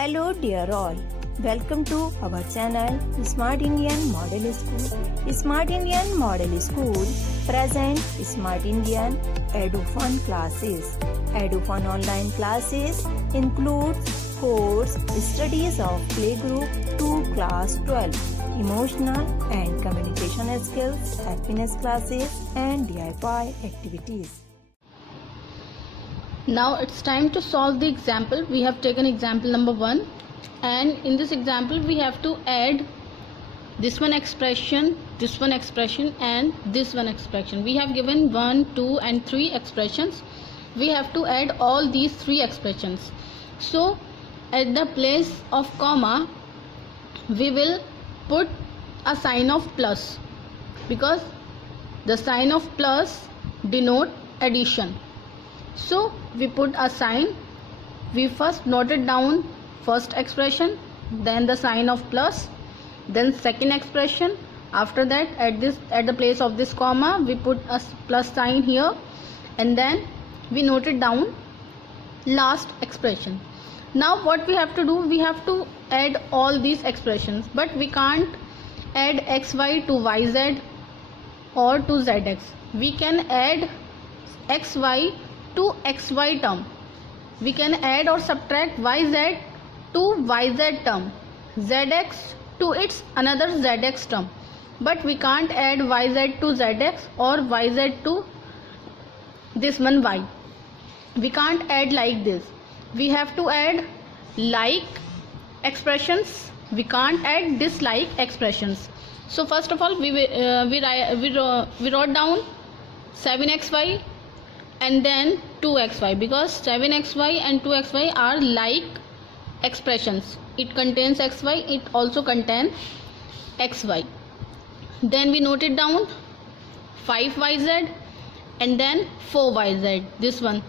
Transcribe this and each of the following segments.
Hello dear all, welcome to our channel Smart Indian Model School. Smart Indian Model School present Smart Indian EduFun classes. EduFun online classes includes course studies of playgroup to class 12, emotional and communication skills, happiness classes and DIY activities. Now it's time to solve the example. We have taken example number 1, and in this example we have to add this one expression and this one expression. We have given 1, 2 and 3 expressions. We have to add all these 3 expressions. So at the place of comma we will put a sign of plus, because the sign of plus denote addition. So we put a sign. We first noted down first expression, then the sign of plus, then second expression. After that, at the place of this comma we put a plus sign here, and then we noted down last expression. Now what we have to do, we have to add all these expressions, but we can't add xy to yz or to zx. We can add xy to xy term. We can add or subtract yz to yz term, zx to its another zx term, but we can't add yz to zx or yz to this one y. We can't add like this. We have to add like expressions. We can't add dislike expressions. So first of all we wrote down 7xy and then 2xy, because 7xy and 2xy are like expressions. It contains xy, it also contains xy. Then we noted down 5yz and then 4yz, this one.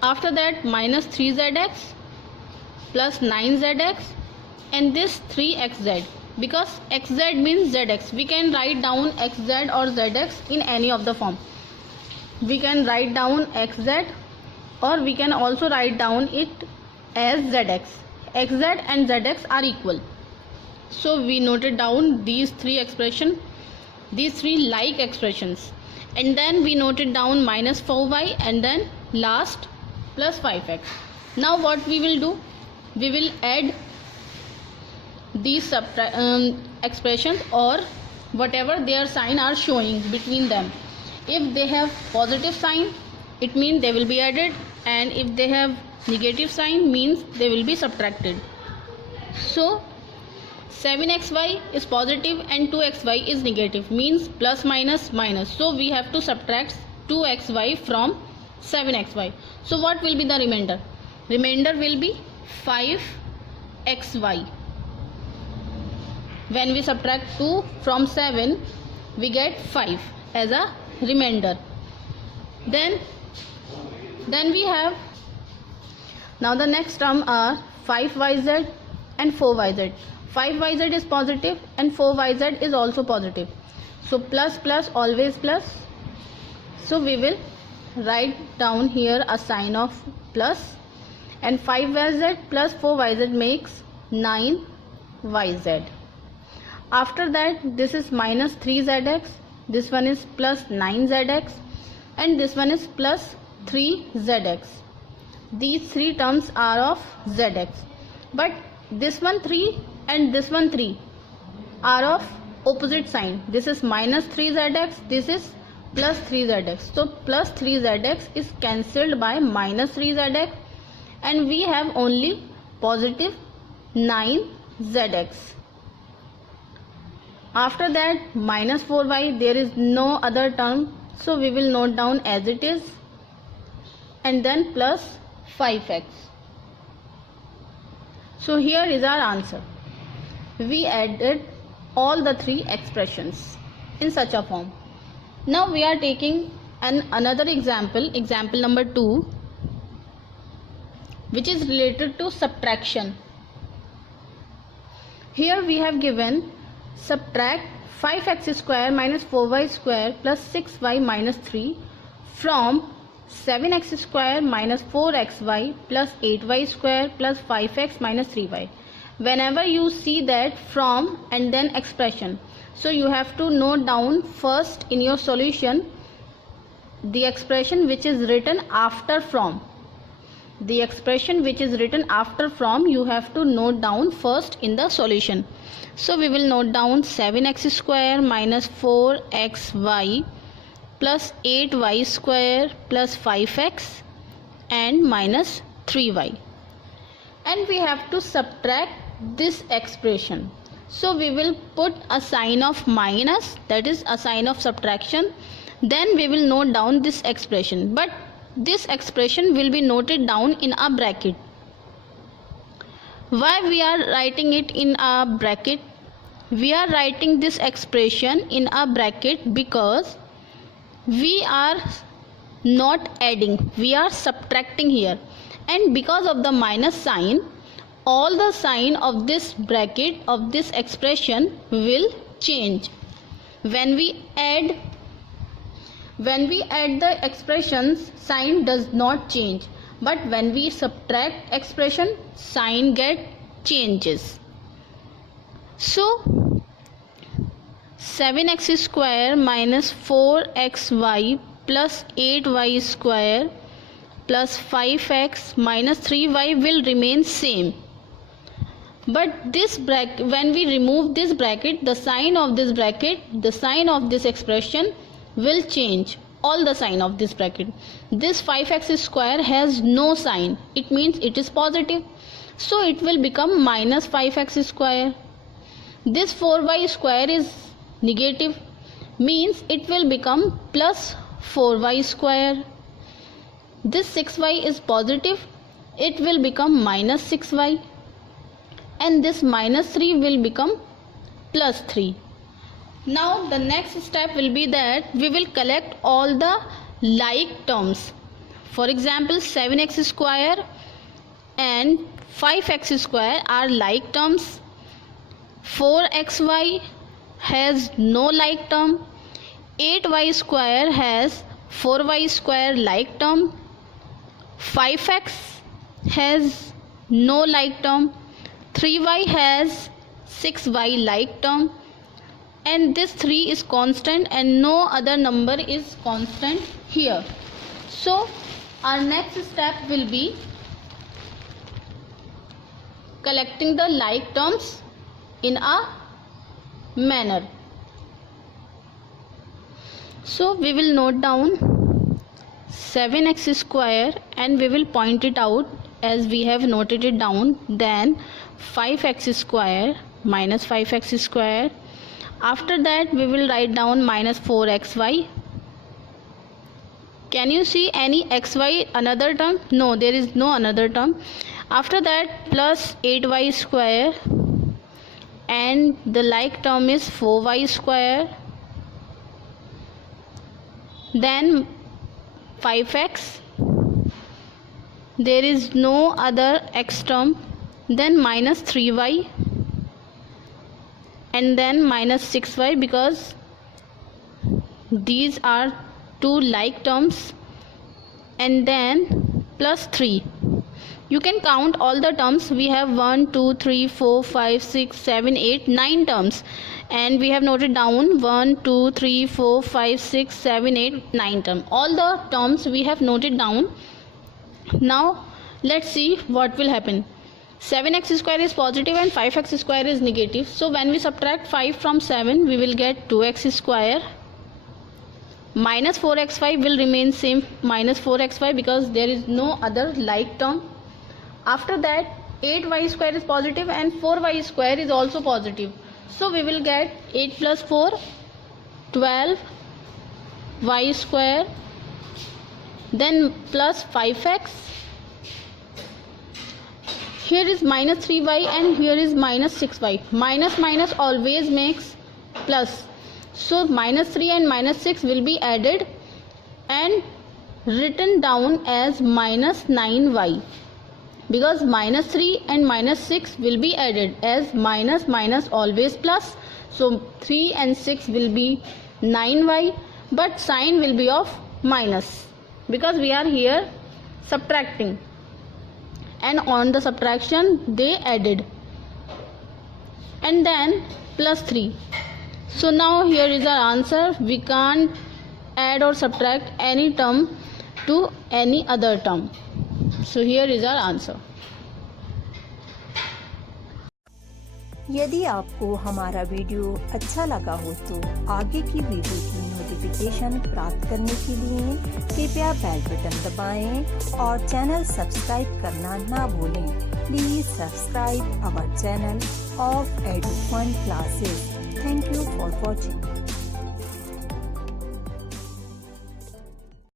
After that minus 3zx plus 9zx and this 3xz, because xz means zx. We can write down xz or zx in any of the form. We can write down xz or we can also write down it as zx. Xz and zx are equal. So we noted down these 3 expressions, these 3 like expressions, and then we noted down minus 4y and then last plus 5x. Now what we will do, we will add these expressions or whatever their sign are showing between them. If they have positive sign, it means they will be added, and if they have negative sign, means they will be subtracted. So 7xy is positive and 2xy is negative, means plus minus minus. So we have to subtract 2xy from 7xy. So what will be the remainder? Remainder will be 5xy. When we subtract 2 from 7, we get 5 as a remainder. Then we have, now the next term are 5yz and 4yz. 5yz is positive and 4yz is also positive. So plus plus always plus. So we will write down here a sign of plus, and 5yz plus 4yz makes 9yz. After that, this is minus 3zx, this one is plus 9zx, and this one is plus 3zx. These 3 terms are of zx, but this one 3 and this one 3 are of opposite sign. This is minus 3zx, this is plus 3zx. So plus 3zx is cancelled by minus 3zx, and we have only positive 9zx. After that minus 4y, there is no other term, so we will note down as it is, and then plus 5x. So here is our answer. We added all the 3 expressions in such a form. Now we are taking another example, example number 2, which is related to subtraction. Here we have given subtract 5x square minus 4y square plus 6y minus 3 from 7x square minus 4xy plus 8y square plus 5x minus 3y. Whenever you see that from and then expression, so you have to note down first in your solution the expression which is written after from. The expression which is written after from you have to note down first in the solution. So we will note down 7x square minus 4xy plus 8y square plus 5x and minus 3y, and we have to subtract this expression. So we will put a sign of minus, that is a sign of subtraction, then we will note down this expression, but this expression will be noted down in a bracket. Why we are writing it in a bracket? We are writing this expression in a bracket because we are not adding, we are subtracting here, and because of the minus sign, all the sign of this bracket of this expression will change. When we add the expressions, sign does not change, but when we subtract expression, sign get changes. So 7x square minus 4xy plus 8y square plus 5x minus 3y will remain same, but this bracket, when we remove this bracket, the sign of this bracket, the sign of this expression will change, all the sign of this bracket. This 5x square has no sign, it means it is positive, so it will become minus 5x square. This 4y square is negative, means it will become plus 4y square. This 6y is positive, it will become minus 6y, and this minus 3 will become plus 3. Now the next step will be that we will collect all the like terms. For example, 7x square and 5x square are like terms. 4xy has no like term. 8y square has 4y square like term. 5x has no like term. 3y has 6y like term, and this 3 is constant and no other number is constant here. So our next step will be collecting the like terms in a manner. So we will note down 7x square and we will point it out as we have noted it down. Then 5x square minus 5x square. After that we will write down minus 4xy. Can you see any xy another term? No, there is no another term. After that plus 8y square, and the like term is 4y square. Then 5x, there is no other x term. Then minus 3y, and then minus 6y, because these are two like terms, and then plus 3. You can count all the terms. We have 1 2 3 4 5 6 7 8 9 terms, and we have noted down 1 2 3 4 5 6 7 8 9 terms. All the terms we have noted down. Now let's see what will happen. 7x square is positive and 5x square is negative. So when we subtract 5 from 7, we will get 2x square. Minus 4xy will remain same, minus 4xy, because there is no other like term. After that 8y square is positive and 4y square is also positive. So we will get 8 plus 4, 12 y square, then plus 5x. Here is minus 3y and here is minus 6y. Minus minus always makes plus. So minus 3 and minus 6 will be added and written down as minus 9y, because minus 3 and minus 6 will be added as minus minus always plus. So 3 and 6 will be 9y, but sign will be of minus. because we are here subtracting, and on the subtraction they added, and then plus 3. So now here is our answer. We can't add or subtract any term to any other term. So here is our answer. यदि आपको हमारा video अच्छा लगा हो तो आगे की video की नोटिफिकेशन प्राप्त करने के लिए कृपया बेल बटन दबाएं और चैनल सब्सक्राइब करना ना भूलें। Please subscribe our channel of Edufun classes. Thank you for watching.